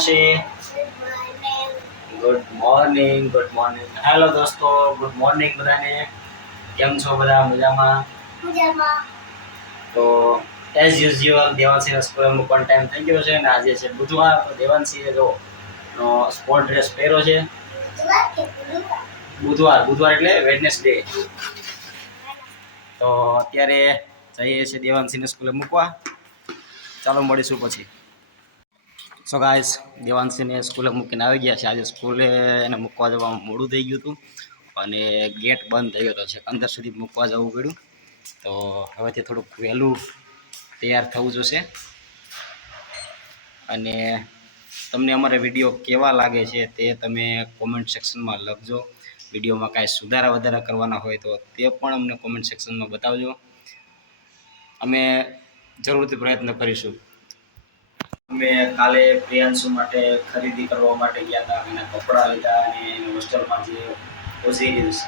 Devanshi, good morning. Hello દોસ્તો, good morning બધાને. કેમ છો બધા? મજામાં? તો એઝ યુઝ્યુઅલ દેવાંશીને સ્કૂલે મૂકવાનો ટાઈમ થઈ ગયો છે અને આજે છે બુધવાર. તો દેવાંશીએ જો સ્પોર્ટ ડ્રેસ પહેર્યો છે. બુધવાર એટલે વેડનેસડે. તો અત્યારે જઈએ છીએ દેવાંશીને સ્કૂલે મૂકવા. ચાલો મળીશું પછી. સો ગાઈસ, દેવાંશીને સ્કૂલે મૂકીને આવી ગયા છે. આજે સ્કૂલે એને મૂકવા જવામાં મોડું થઈ ગયું હતું અને ગેટ બંધ થઈ ગયો હતો છે. અંદર સુધી મૂકવા જવું પડ્યું. તો હવેથી થોડુંક વહેલું તૈયાર થવું જોશે. અને તમને અમારે વિડીયો કેવા લાગે છે તે તમે કોમેન્ટ સેક્શનમાં લખજો. વિડીયોમાં કાંઈ સુધારા વધારા કરવાના હોય તો તે પણ અમને કોમેન્ટ સેક્શનમાં બતાવજો. અમે જરૂરથી પ્રયત્ન કરીશું. અમે કાલે પ્રિયાંશુ માટે ખરીદી કરવા માટે ગયા હતા. એના કપડાં લીધા અને એની હોસ્ટેલમાં જે ઓઝીસ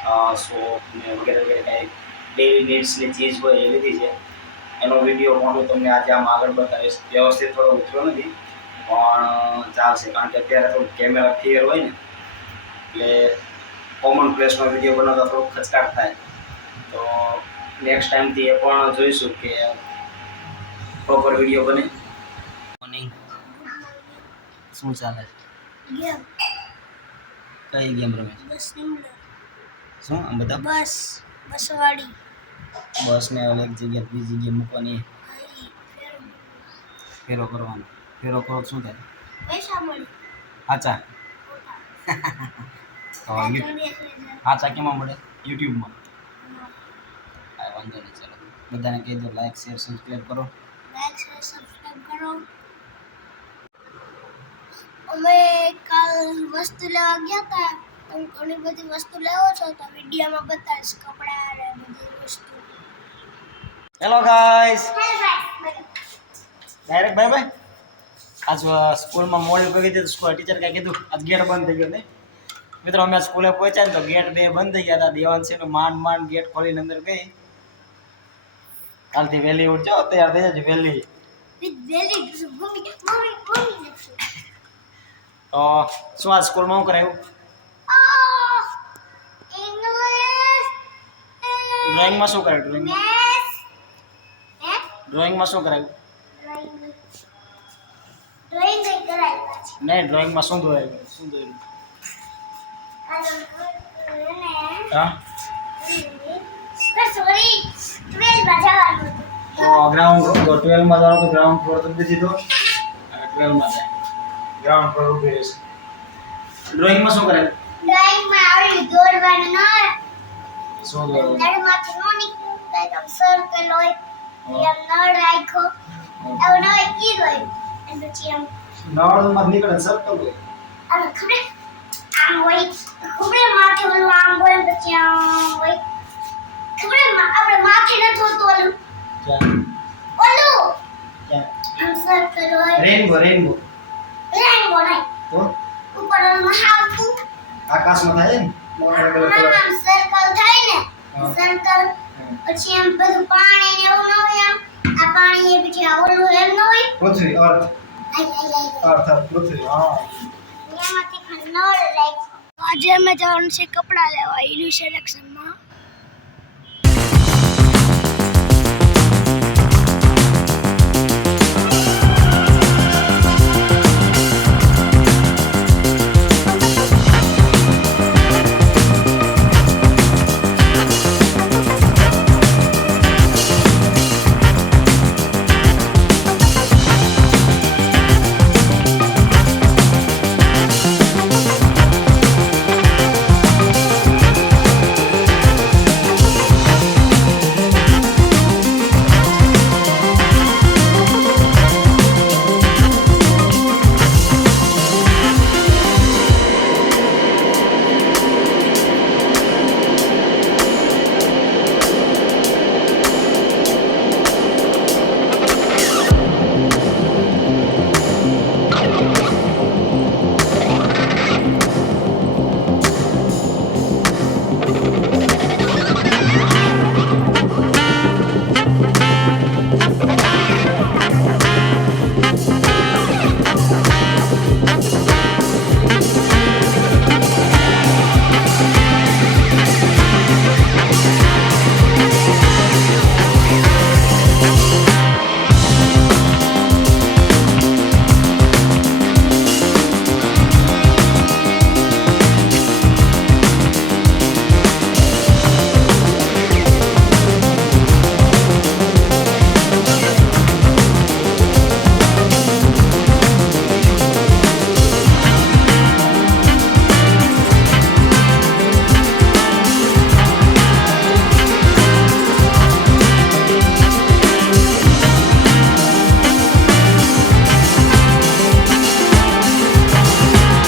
સોપ ને વગેરે કાંઈ ડેલી નીડ્સની ચીજ હોય એ લીધી છે. એનો વિડીયો પણ હું તમને આજે આમ આગળ બતાવીશ. વ્યવસ્થિત થોડો ઉતર્યો નથી પણ ચાલશે, કારણ કે અત્યારે થોડુંક કેમેરા ક્લિયર હોય ને એટલે કોમન પ્લેસનો વિડીયો બનાવતા થોડુંક ખચકાટ થાય. તો નેક્સ્ટ ટાઈમથી એ પણ જોઈશું કે પ્રોપર વિડીયો બને. મોર્નિંગ. શું ચાલે છે? કઈ ગેમ રમે છે? શું આમ બધા બસવાડી બસને એક જગ્યાએ બીજી જગ્યાએ મૂકવાની, ફેરો કરવાનો. ફેરો કરો શું થાય? પૈસા મળે. આચા આચા કેમાં મળે? યુટ્યુબમાં. હા, વાંધો નહીં. ચાલો બધાને કહી દો, લાઈક શેર સબસ્ક્રાઈબ કરો. અમે કાલ વસ્તુ લેવા ગયા હતા. તમે ઘણી બધી વસ્તુ લેવો છો તો વિડીયોમાં બતાવીશ. કપડા અને બધી વસ્તુ. Hello guys, direct bye bye. આજ સ્કૂલમાં મોડી પડી હતી તો સ્કૂલ ટીચર કાંઈ કીધું આજ ગેટ બંધ થઈ ગયો ને મિત્રો. અમે સ્કૂલે પહોંચ્યા ને તો ગેટ બે બંધ થઈ ગયા હતા. દેવાંશીનું માંડ ગેટ ખોલીને અંદર ગઈ. કાલથી વહેલી ઉઠજો, તૈયાર થઈ જજો વહેલી. તો શું આજ સ્કૂલમાં શું કરાયું? ડ્રોઈંગમાં શું કરાયું? ડ્રોઈંગમાં શું કરાયું? નહીં, ડ્રોઈંગમાં શું દોરાયું? હા, તો ગ્રાઉન્ડ 12માં જવાનું તો ગ્રાઉન્ડ ફ્લોર તો બીજી દો. 12માં જાય ગ્રાઉન્ડ ફ્લોર ઉભી રહેશે. ડ્રોઈંગમાં શું કરાયું? ડ્રોઈંગમાં આવડી દોરવાનું ના. શું દોરાયું? નળમાંથી નો નીકળ્યું કાંઈક આમ સર્કલ હોય એમ નળ રાખ્યો એવું ન હોય ઈ હોય. અને પછી આમ નળમાં નીકળે સર્કલ હોય. આમ ખબર આમ હોય ખબર માથે ઓલું આમ હોય ને પછી આમ હોય ખબર આપણે માથે ન થતું ઓલું ક્યાં આમ સર્કલ હોય. રેનબો નહીં તો ઉપર ઓલું હાવતું આકાશમાં થાય ને મોટા કલર. આમ સર્કલ થાય ને સર્કલ પછી આમ બધું પાણી ને એવું ન હોય. આમ આ પાણી એ પછી આ ઓલું એમ ન હોય. પૃથ્વી અર્થ પૃથ્વી. હા, એમાંથી નળ રાખ્યો. આજે અમે જવાનું છે કપડા લેવા ઇલ્યુ સિલેક્શનમાં.